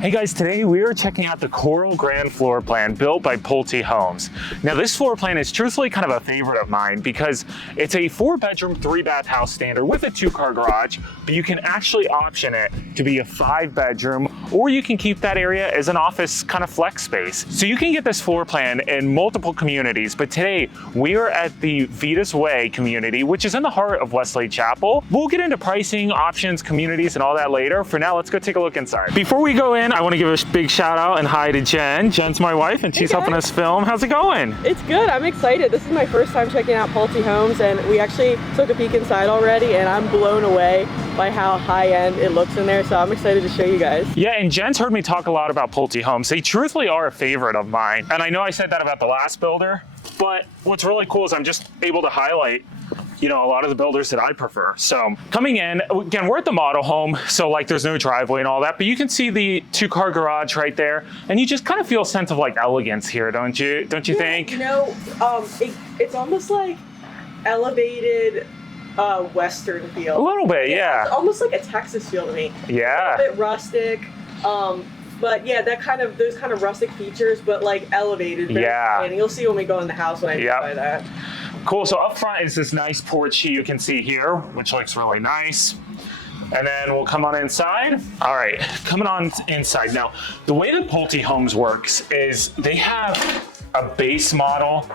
Hey guys, today we are checking out the Coral Grand floor plan built by Pulte Homes. Now this floor plan is truthfully kind of a favorite of mine because it's a 4-bedroom, 3-bath house standard with a 2-car garage, but you can actually option it to be a 5-bedroom, or you can keep that area as an office kind of flex space. So you can get this floor plan in multiple communities, but today we are at the Vida's Way community, which is in the heart of Wesley Chapel. We'll get into pricing, options, communities, and all that later. For now, let's go take a look inside. Before we go in, I want to give a big shout out and hi to Jen. Jen's my wife and she's helping us film. How's it going? It's good. I'm excited. This is my first time checking out Pulte Homes, and we actually took a peek inside already, and I'm blown away by how high-end it looks in there, so I'm excited to show you guys. Yeah, and Jen's heard me talk a lot about Pulte Homes. They truthfully are a favorite of mine. And I know I said that about the last builder, but what's really cool is I'm just able to highlight a lot of the builders that I prefer. So coming in, again, we're at the model home, so like there's no driveway and all that, but you can see the 2-car garage right there, and you just kind of feel a sense of like elegance here, don't you think? It's almost like elevated Western feel. A little bit, yeah. It's almost like a Texas feel to me. Yeah. A bit rustic. But yeah, those kind of rustic features, but like elevated. Yeah. And you'll see when we go in the house when I try that. Cool, so up front is this nice porch you can see here, which looks really nice. And then we'll come on inside. All right, coming on inside. Now, the way that Pulte Homes works is they have a base model.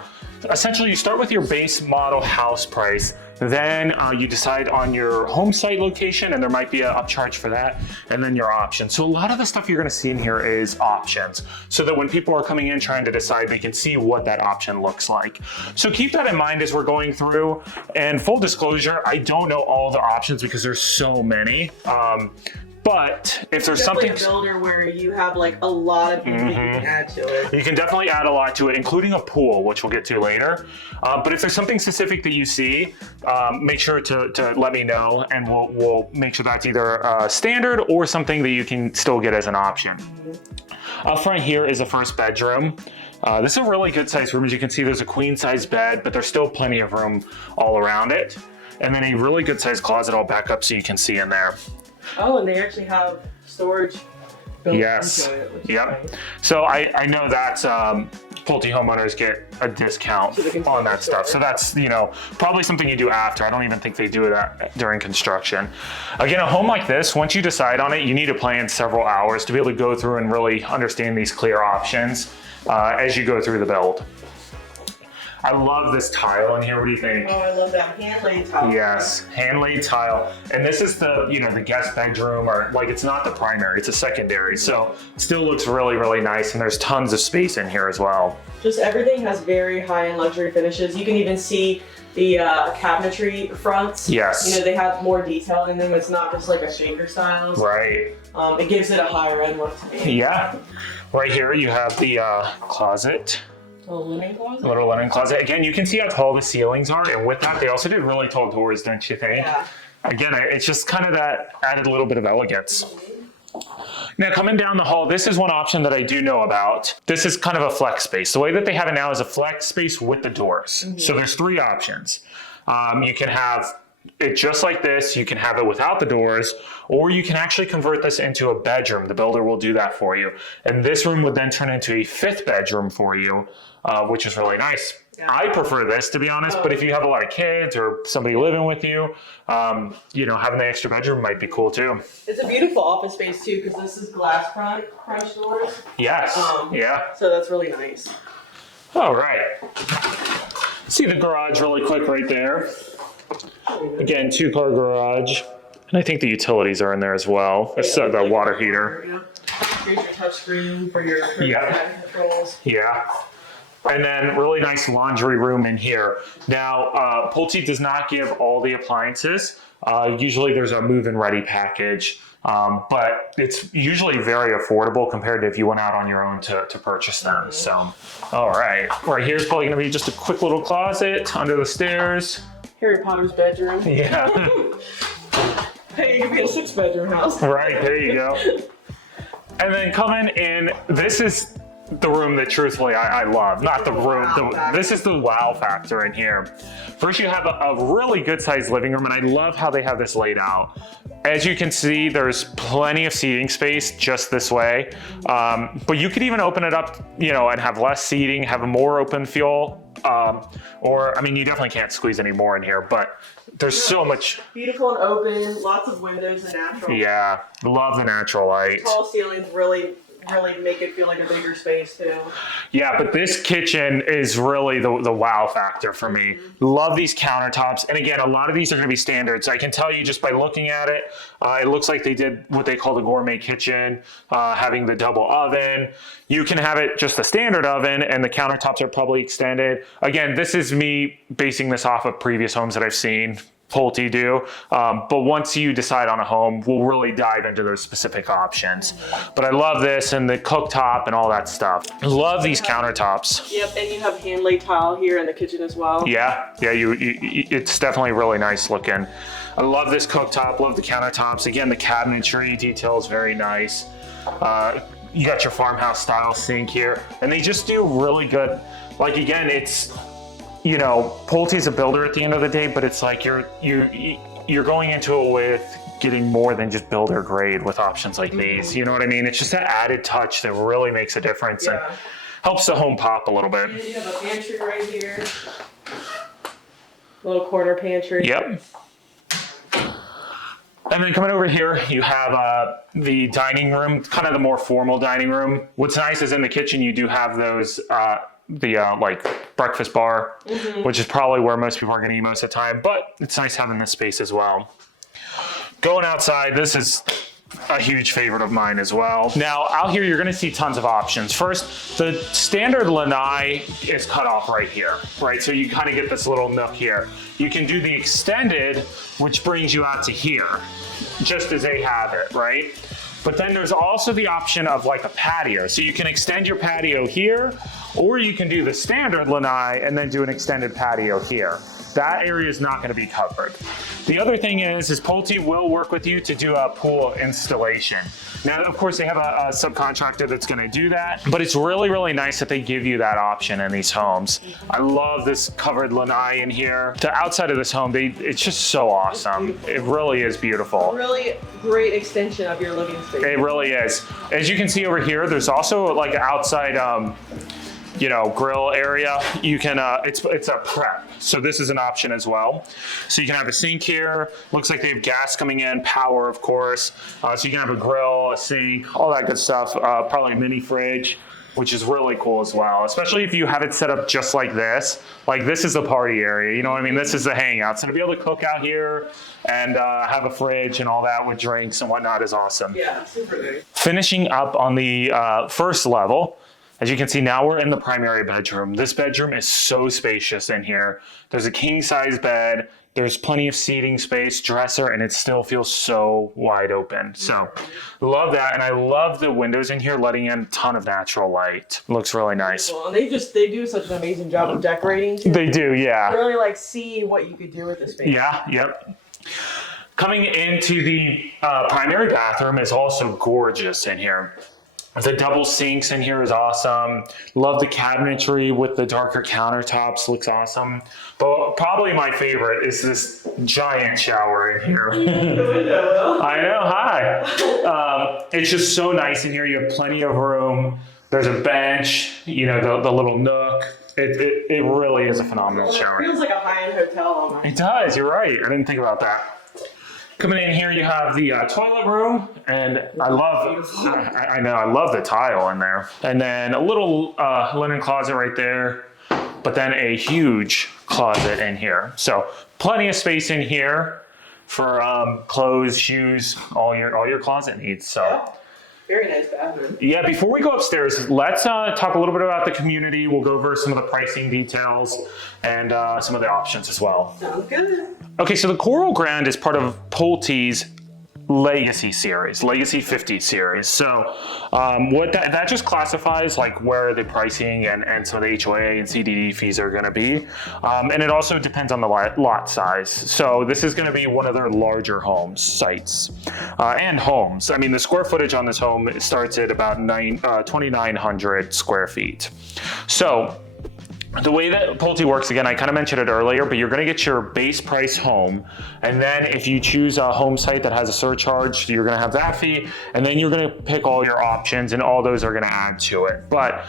Essentially, you start with your base model house price, then you decide on your home site location, and there might be an upcharge for that, and then your options. So a lot of the stuff you're gonna see in here is options, so that when people are coming in trying to decide, they can see what that option looks like. So keep that in mind as we're going through, and full disclosure, I don't know all the options because there's so many. But if there's something, a builder where you have like a lot of people you can add to it. You can definitely add a lot to it, including a pool, which we'll get to later. But if there's something specific that you see, make sure to let me know, and we'll make sure that's either standard or something that you can still get as an option. Up front here is a 1st bedroom. This is a really good sized room. As you can see, there's a queen size bed, but there's still plenty of room all around it. And then a really good sized closet all back up so you can see in there. Oh, and they actually have storage built into it. Yep. Nice. So I know that Pulte homeowners get a discount on that stuff. So that's, probably something you do after. I don't even think they do that during construction. Again, a home like this, once you decide on it, you need to plan several hours to be able to go through and really understand these clear options as you go through the build. I love this tile in here. What do you think? Oh, I love that hand-laid tile. Yes, hand-laid tile. And this is the, the guest bedroom, or like it's not the primary, it's a secondary. So still looks really, really nice. And there's tons of space in here as well. Just everything has very high-end luxury finishes. You can even see the cabinetry fronts. Yes. They have more detail in them. It's not just like a shaker style. Right. It gives it a higher end look to me. Yeah. Right here you have the closet. Little linen closet? Little linen closet. Again, you can see how tall the ceilings are, and with that, they also did really tall doors, don't you think? Yeah. Again, it's just kind of that added little bit of elegance. Now, coming down the hall, this is one option that I do know about. This is kind of a flex space. The way that they have it now is a flex space with the doors. So there's 3 options. You can have it just like this, you can have it without the doors, or you can actually convert this into a bedroom. The builder will do that for you. And this room would then turn into a 5th bedroom for you, which is really nice. Yeah. I prefer this, to be honest, but if you have a lot of kids or somebody living with you, having the extra bedroom might be cool too. It's a beautiful office space too, because this is glass French doors. Yes, yeah. So that's really nice. All right. See the garage really quick right there. Again, 2-car garage. And I think the utilities are in there as well. It's the water heater. Here's your touch screen for your controls. Yeah. And then really nice laundry room in here. Now, Pulte does not give all the appliances. Usually there's a move-in ready package, but it's usually very affordable compared to if you went out on your own to purchase them. So, all right. Right here's probably gonna be just a quick little closet under the stairs. Harry Potter's bedroom. Yeah. Hey, you could be a 6-bedroom house. Right, there you go. And then coming in, this is the room that truthfully I love. Not the room, this is the wow factor in here. First you have a really good sized living room, and I love how they have this laid out. As you can see, there's plenty of seating space just this way. But you could even open it up, you know, and have less seating, have a more open feel. Or, I mean, you definitely can't squeeze any more in here, but there's so much. Beautiful and open, lots of windows and natural. Yeah, love the natural light. Tall ceilings really make it feel like a bigger space too. Yeah, but this kitchen is really the wow factor for me. Love these countertops. And again, a lot of these are gonna be standards. I can tell you just by looking at it, it looks like they did what they call the gourmet kitchen, having the double oven. You can have it just a standard oven, and the countertops are probably extended. Again, this is me basing this off of previous homes that I've seen Pulte do, but once you decide on a home, we'll really dive into those specific options. But I love this and the cooktop and all that stuff. Love these countertops. Yep, and you have hand laid tile here in the kitchen as well. Yeah, it's definitely really nice looking. I love this cooktop, love the countertops. Again, the cabinetry detail is very nice. You got your farmhouse style sink here, and they just do really good. Like again, it's, you know, Pulte's a builder at the end of the day, but it's like you're going into it with getting more than just builder grade with options like these. You know what I mean? It's just that added touch that really makes a difference and helps the home pop a little bit. And you have a pantry right here. Little corner pantry. Yep. And then coming over here, you have the dining room, kind of the more formal dining room. What's nice is in the kitchen, you do have those like breakfast bar, which is probably where most people are going to eat most of the time, but it's nice having this space as well. Going outside, this is a huge favorite of mine as well. Now out here, you're going to see tons of options. First, the standard lanai is cut off right here, right? So you kind of get this little nook here. You can do the extended, which brings you out to here, just as they have it, right? But then there's also the option of like a patio. So you can extend your patio here, or you can do the standard lanai and then do an extended patio here. That area is not going to be covered. The other thing is Pulte will work with you to do a pool installation. Now, of course, they have a subcontractor that's going to do that, but it's really, really nice that they give you that option in these homes. I love this covered lanai in here. The outside of this home, it's just so awesome. It really is beautiful. A really great extension of your living space. It really is. As you can see over here, there's also like an outside you know, grill area. You can, it's a prep. So this is an option as well. So you can have a sink here. Looks like they have gas coming in, power, of course. So you can have a grill, a sink, all that good stuff. Probably a mini fridge, which is really cool as well. Especially if you have it set up just like this. Like this is the party area, you know what I mean? This is the hangout. So to be able to cook out here and have a fridge and all that with drinks and whatnot is awesome. Yeah, super good. Finishing up on the first level, as you can see, now we're in the primary bedroom. This bedroom is so spacious in here. There's a king size bed. There's plenty of seating space, dresser, and it still feels so wide open. So love that. And I love the windows in here, letting in a ton of natural light. Looks really nice. Well, and they do such an amazing job of decorating too. They do, yeah. You really like see what you could do with the space. Yeah, yep. Coming into the primary bathroom is also gorgeous in here. The double sinks in here is awesome. Love the cabinetry with the darker countertops, looks awesome. But probably my favorite is this giant shower in here. I know, hi. It's just so nice in here. You have plenty of room. There's a bench, you know, the little nook. It really is a phenomenal shower. It feels like a high-end hotel almost. It does, you're right. I didn't think about that. Coming in here, you have the toilet room, and I love the tile in there. And then a little linen closet right there, but then a huge closet in here. So plenty of space in here for clothes, shoes, all your closet needs. So. Yeah. Very nice bathroom. Yeah, before we go upstairs, let's talk a little bit about the community. We'll go over some of the pricing details and some of the options as well. Sounds good. Okay, so the Coral Grand is part of Pulte's Legacy series, Legacy 50 series. So what that just classifies like where the pricing and some of the HOA and CDD fees are going to be. And it also depends on the lot size. So this is going to be one of their larger homes sites and homes. I mean, the square footage on this home starts at about 2,900 square feet. So the way that Pulte works, again, I kind of mentioned it earlier, but you're going to get your base price home. And then if you choose a home site that has a surcharge, you're going to have that fee. And then you're going to pick all your options and all those are going to add to it. But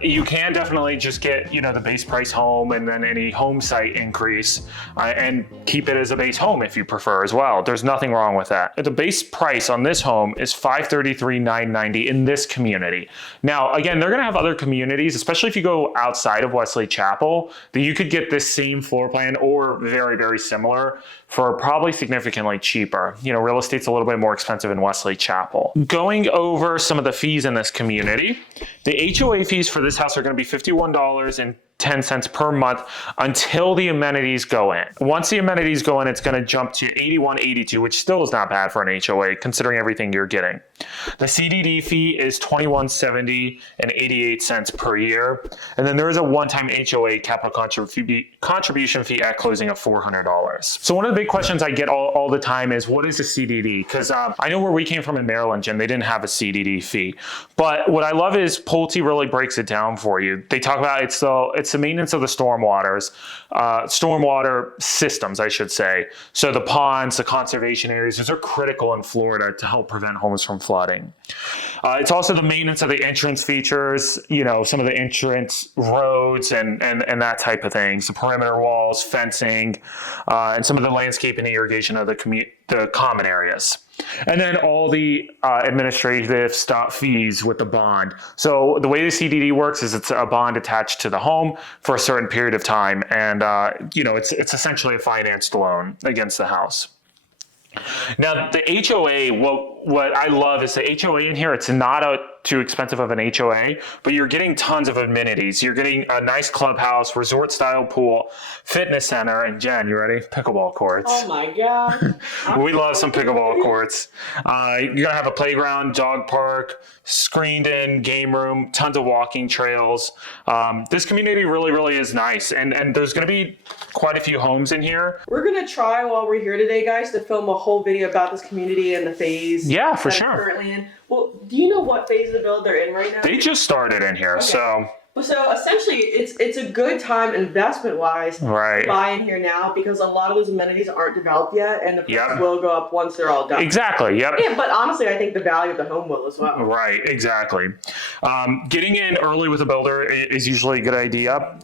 you can definitely just get, the base price home and then any home site increase and keep it as a base home if you prefer as well. There's nothing wrong with that. The base price on this home is $533,990 in this community. Now, again, they're going to have other communities, especially if you go outside of Wesley Chapel, that you could get this same floor plan or very, very similar for probably significantly cheaper. Real estate's a little bit more expensive in Wesley Chapel. Going over some of the fees in this community, the HOA fees for this house are going to be $51.10 per month until the amenities go in. Once the amenities go in, it's going to jump to $81.82, which still is not bad for an HOA considering everything you're getting. The CDD fee is $21.70 per year. And then there is a one-time HOA capital contribution fee at closing of $400. So one of the big questions I get all the time is, what is a CDD? Because I know where we came from in Maryland, Jim, they didn't have a CDD fee. But what I love is Pulte really breaks it down for you. They talk about it's the maintenance of the stormwater systems, I should say. So the ponds, the conservation areas, those are critical in Florida to help prevent homes from flooding. It's also the maintenance of the entrance features, some of the entrance roads and that type of thing. So perimeter walls, fencing, and some of the landscape and irrigation of the common areas. And then all the administrative fees with the bond. So the way the CDD works is it's a bond attached to the home for a certain period of time. And, it's essentially a financed loan against the house. Now, the HOA, what I love is the HOA in here, it's not too expensive of an HOA, but you're getting tons of amenities. You're getting a nice clubhouse, resort style pool, fitness center, and Jen, you ready? Pickleball courts. Oh my God. We love some pickleball courts. You're going to have a playground, dog park, screened in game room, tons of walking trails. This community really, really is nice. And there's going to be quite a few homes in here. We're going to try while we're here today, guys, to film a whole video about this community and the phase. Yeah, for sure. Currently in. Well, do you know what phase of the build they're in right now? They just started in here, okay. So essentially, it's a good time investment-wise to buy in here now because a lot of those amenities aren't developed yet, and the price will go up once they're all done. Exactly. Yep. Yeah, but honestly, I think the value of the home will as well. Right. Exactly. Getting in early with a builder is usually a good idea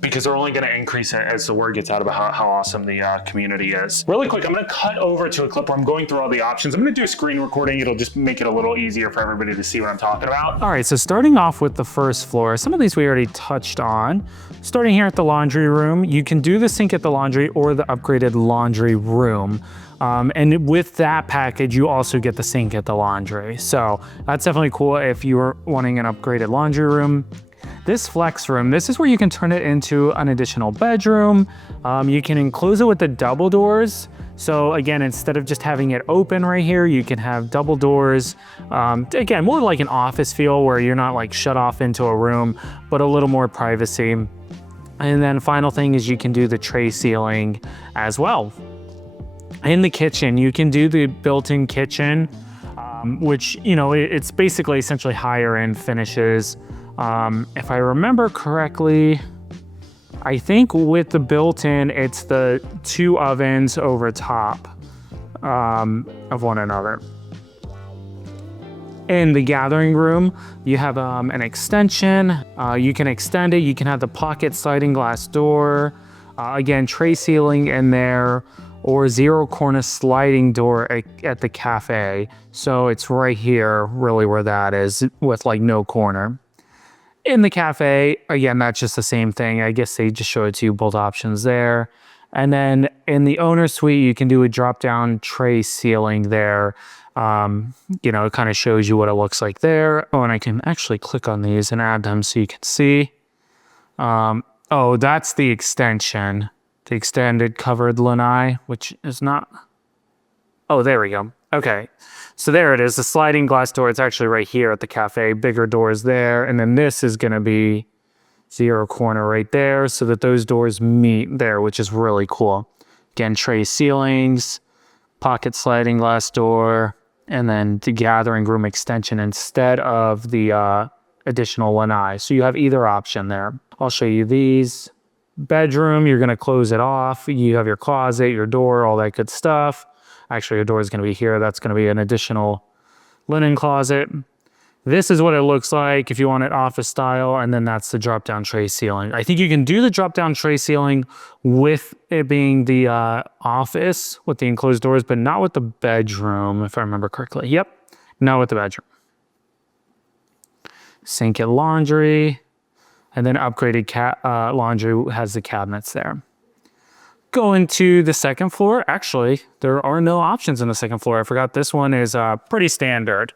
because they're only going to increase it as the word gets out about how awesome the community is. Really quick, I'm going to cut over to a clip where I'm going through all the options. I'm going to do a screen recording. It'll just make it a little easier for everybody to see what I'm talking about. All right. So starting off with the first floor, some of these we already touched on. Starting here at the laundry room, you can do the sink at the laundry or the upgraded laundry room. And with that package, you also get the sink at the laundry. So that's definitely cool if you're wanting an upgraded laundry room. This flex room, this is where you can turn it into an additional bedroom. You can enclose it with the double doors. So again, instead of just having it open right here, you can have double doors. Again, more like an office feel where you're not like shut off into a room, but a little more privacy. And then final thing is you can do the tray ceiling as well. In the kitchen, you can do the built-in kitchen, which, it's basically essentially higher end finishes. If I remember correctly, I think with the built-in, it's the 2 ovens over top of one another. In the gathering room, you have an extension. You can extend it. You can have the pocket sliding glass door. Again, tray ceiling in there, or zero cornice sliding door at the cafe. So it's right here, really where that is, with like no corner. In the cafe, again, that's just the same thing. I guess they just show it to you, both options there. And then in the owner suite, you can do a drop-down tray ceiling there. It kind of shows you what it looks like there. Oh, and I can actually click on these and add them so you can see. That's the extension. The extended covered lanai, which is not Oh, there we go. Okay. So there it is, the sliding glass door. It's actually right here at the cafe. Bigger doors there. And then this is going to be 0 corner right there so that those doors meet there, which is really cool. Again, tray ceilings, pocket sliding glass door, and then the gathering room extension instead of the additional lanai. So you have either option there. I'll show you these. Bedroom, you're going to close it off. You have your closet, your door, all that good stuff. Actually, your door is going to be here. That's going to be an additional linen closet. This is what it looks like if you want it office style, and then that's the drop-down tray ceiling. I think you can do the drop-down tray ceiling with it being the office with the enclosed doors, but not with the bedroom, if I remember correctly. Yep, not with the bedroom. Sink and laundry, and then upgraded laundry has the cabinets there. Going to the second floor, actually, there are no options in the second floor. I forgot this one is pretty standard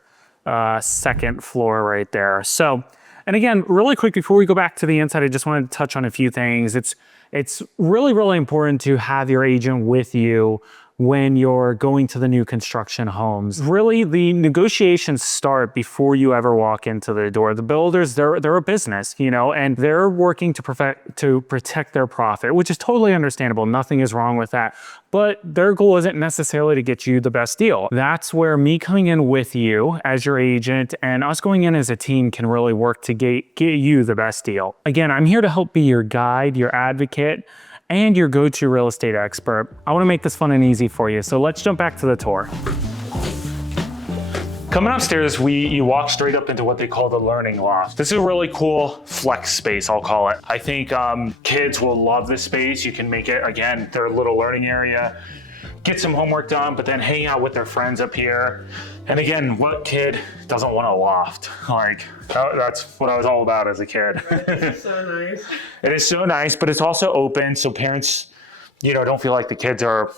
second floor right there. So, and again, really quick before we go back to the inside, I just wanted to touch on a few things. It's really, really important to have your agent with you when you're going to the new construction homes. Really, the negotiations start before you ever walk into the door. The builders, they're a business, you know, and they're working to protect their profit, which is totally understandable. Nothing is wrong with that. But their goal isn't necessarily to get you the best deal. That's where me coming in with you as your agent and us going in as a team can really work to get you the best deal. Again, I'm here to help be your guide, your advocate, and your go-to real estate expert. I want to make this fun and easy for you, so let's jump back to the tour. Coming upstairs, you walk straight up into what they call the learning loft. This is a really cool flex space, I'll call it. I think kids will love this space. You can make it, again, their little learning area, get some homework done, but then hang out with their friends up here. And again, what kid doesn't want a loft? Like, that's what I was all about as a kid. It's so nice. It is so nice, but it's also open, so parents, you know, don't feel like the kids are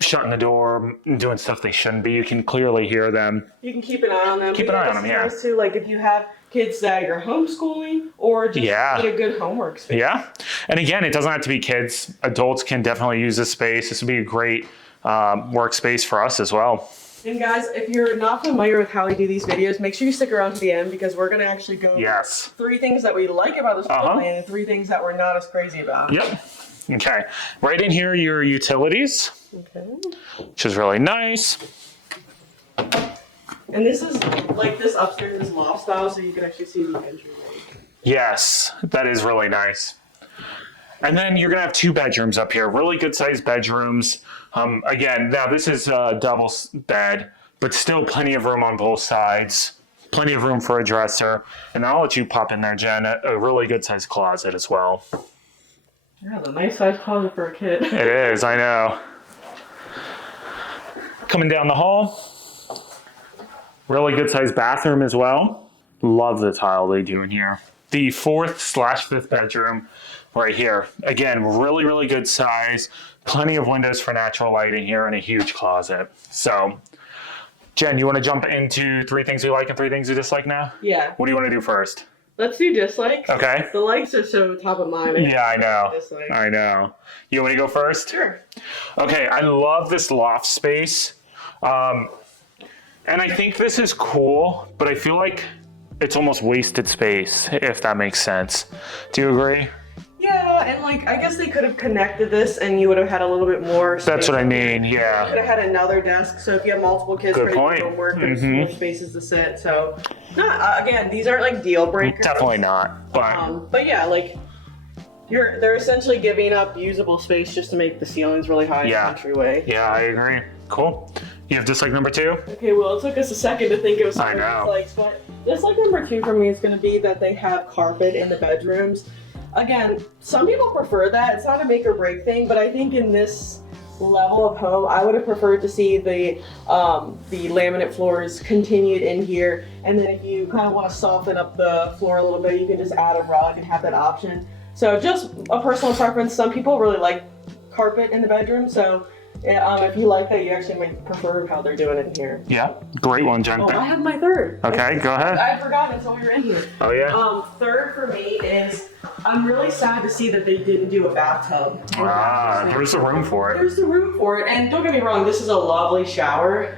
shutting the door and doing stuff they shouldn't be. You can clearly hear them. You can keep an eye on them. Keep an eye on them, yeah. Too, like if you have kids that you're homeschooling or just need a good homework space. Yeah, and again, it doesn't have to be kids. Adults can definitely use this space. This would be a great workspace for us as well. And guys, if you're not familiar with how we do these videos, make sure you stick around to the end because we're going to actually go over 3 things that we like about this plan and 3 things that we're not as crazy about. Yep. Okay. Right in here, your utilities. Okay. Which is really nice. And this is like this upstairs is loft style, so you can actually see the entryway. Yes, that is really nice. And then you're gonna have 2 bedrooms up here, really good sized bedrooms. Again, now this is a double bed, but still plenty of room on both sides. Plenty of room for a dresser. And I'll let you pop in there, Jen, a really good sized closet as well. Yeah, the nice sized closet for a kid. It is, I know. Coming down the hall, really good sized bathroom as well. Love the tile they do in here. The 4th/5th bedroom right here. Again, really, really good size. Plenty of windows for natural lighting here and a huge closet. So, Jen, you want to jump into 3 things we like and 3 things we dislike now? Yeah. What do you want to do first? Let's do dislikes. Okay. The likes are so top of mind. Yeah, I know. Dislikes. I know. You want me to go first? Sure. Okay, I love this loft space. And I think this is cool, but I feel like it's almost wasted space, if that makes sense. Do you agree? Yeah, and like I guess they could have connected this and you would have had a little bit more space. That's what I mean, You yeah. could have had another desk, so if you have multiple kids Good ready to point. do homework, there's more spaces to sit. So, not again, these aren't like deal breakers. Definitely not, but But yeah, like they're essentially giving up usable space just to make the ceilings really high in the entryway. yeah, I agree. Cool. You have dislike number 2? Okay, well, it took us a second to think of some I know. dislikes, but dislike number 2 for me is going to be that they have carpet in the bedrooms. Again, some people prefer that. It's not a make or break thing, but I think in this level of home, I would have preferred to see the laminate floors continued in here. And then if you kind of want to soften up the floor a little bit, you can just add a rug and have that option. So just a personal preference. Some people really like carpet in the bedroom, so If you like that, you actually might prefer how they're doing it in here. Yeah, great one, Jen. Oh, I have my third. Okay, go ahead. I forgot until we were in here. Oh yeah. Third for me is I'm really sad to see that they didn't do a bathtub. There's the room for it. There's the room for it, and don't get me wrong, this is a lovely shower.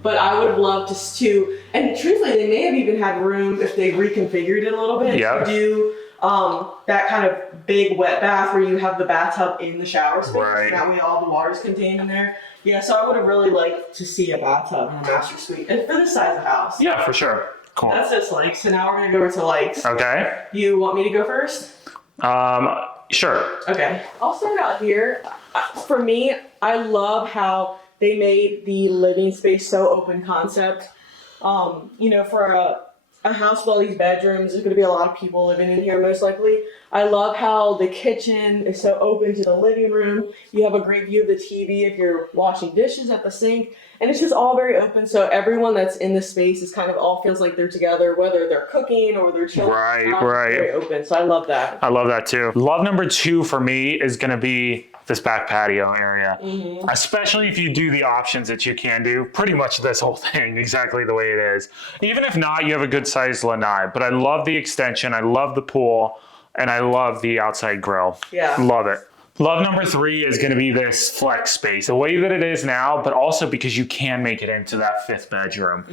But I would have loved to, and truthfully, they may have even had room if they reconfigured it a little bit to do that kind of big wet bath where you have the bathtub in the shower space. Right. That way all the water's contained in there. Yeah, so I would have really liked to see a bathtub in a master suite, and for this size of house. Yeah, for sure. Cool. That's just likes, so now we're gonna go over to likes. Okay. You want me to go first? Sure. Okay. I'll start out here. For me, I love how they made the living space so open concept. For a house with all these bedrooms, there's going to be a lot of people living in here most likely. I love how the kitchen is so open to the living room. You have a great view of the TV if you're washing dishes at the sink. And it's just all very open, so everyone that's in the space is kind of all feels like they're together, whether they're cooking or they're chilling. Right. Very open, so I love that. I love that too. Love number 2 for me is going to be this back patio area, especially if you do the options that you can do. Pretty much this whole thing exactly the way it is. Even if not, you have a good sized lanai. But I love the extension. I love the pool, and I love the outside grill. Yeah, love it. Love number 3 is going to be this flex space, the way that it is now, but also because you can make it into that 5th bedroom.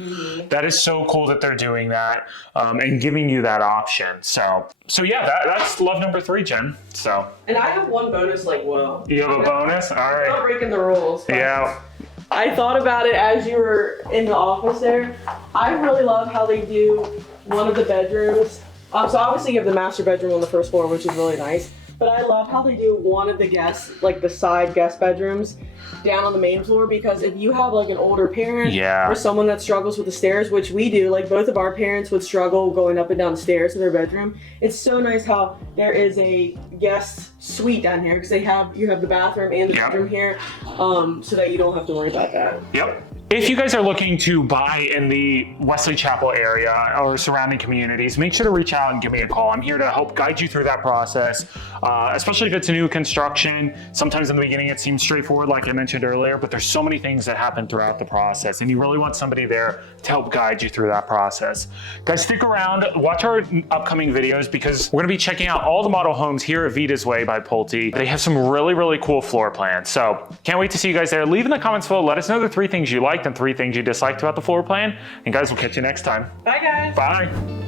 That is so cool that they're doing that and giving you that option. So yeah, that's love number 3, Jen. So. And I have one bonus, whoa. You have a bonus? All right. I'm not breaking the rules. Yeah. I thought about it as you were in the office there. I really love how they do one of the bedrooms. So obviously you have the master bedroom on the first floor, which is really nice. But I love how they do one of the guests, the side guest bedrooms, down on the main floor, because if you have an older parent or someone that struggles with the stairs, which we do, both of our parents would struggle going up and down the stairs to their bedroom. It's so nice how there is a guest suite down here because you have the bathroom and the bedroom here, so that you don't have to worry about that. Yep. If you guys are looking to buy in the Wesley Chapel area or surrounding communities, make sure to reach out and give me a call. I'm here to help guide you through that process, especially if it's a new construction. Sometimes in the beginning it seems straightforward, like I mentioned earlier, but there's so many things that happen throughout the process, and you really want somebody there to help guide you through that process. Guys, stick around, watch our upcoming videos, because we're gonna be checking out all the model homes here at Vida's Way by Pulte. They have some really, really cool floor plans. So can't wait to see you guys there. Leave in the comments below, let us know the 3 things you liked and 3 things you disliked about the floor plan. And guys, we'll catch you next time. Bye, guys. Bye.